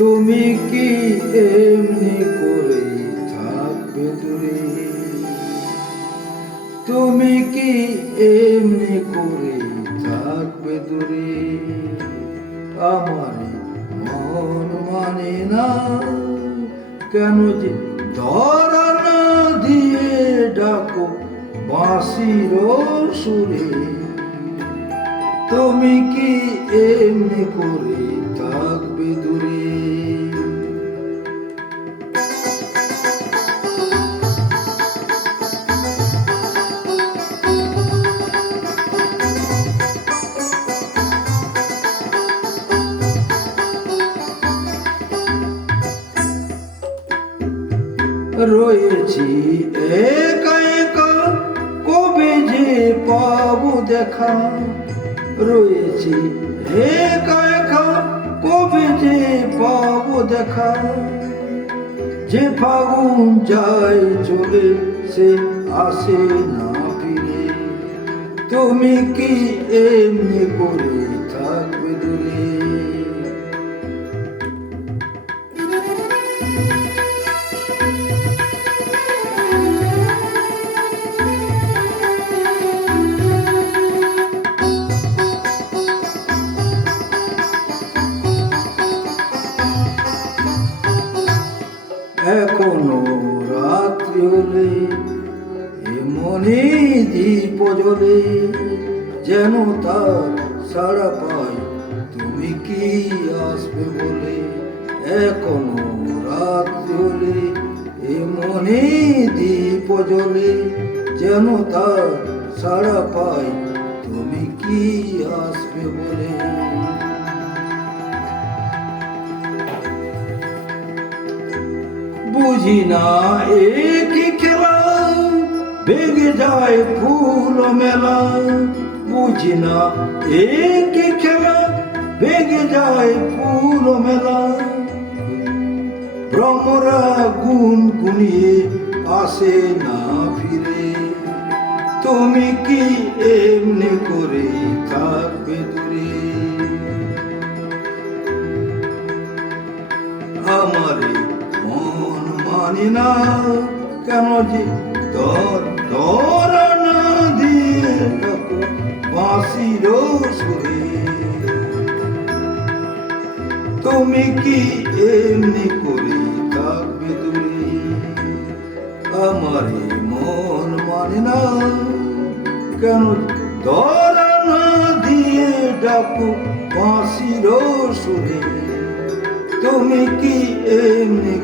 তুমি কি এমনি করে থাকবে দূরে? তুমি কি এমনি করে থাকবে দূরে? আমার মন মানে না, কেন যে ধরা না দিয়ে ডাকো বাঁশির সুরে? তুমি কি এমনি করে থাকবে দূরে? রয়েছি একা একা, কবে যে পাবো দেখা? রয়েছি একা একা, কবে যে পাবো দেখা? যে ফাগুন যায় চলে, সে আসে না ফিরে। তুমি কি এমনি করে থাকবে দূরে? এখনো রাত্রি হলে এমনি দীপ জ্বলে, যেন তার সাড়া পাই তুমি কি আসবে বলে। এখনো রাত্রি হলে এমনি দীপ জ্বলে, যেন তার সাড়া পাই তুমি কি আসবে বলে। বুঝি না একই খেলা, ভেঙে যায় ফুল মেলা। বুঝি না একই খেলা, ভেঙে যায় ফুল মেলা। ভ্রমরা গুন গুনিয়ে আসে না ফিরে। তুমি কি এমনি করে থাকবে দূরে? আমারে মন মানে না, কেন যে ধরা না দিয়ে ডাকো বাঁশির সুরে? তুমি কি এমনি করে থাকবে দূরে? আমারে মন মানে না, কেন ধরা না দিয়ে ডাকো বাঁশির সুরে? তুমি কি এমনি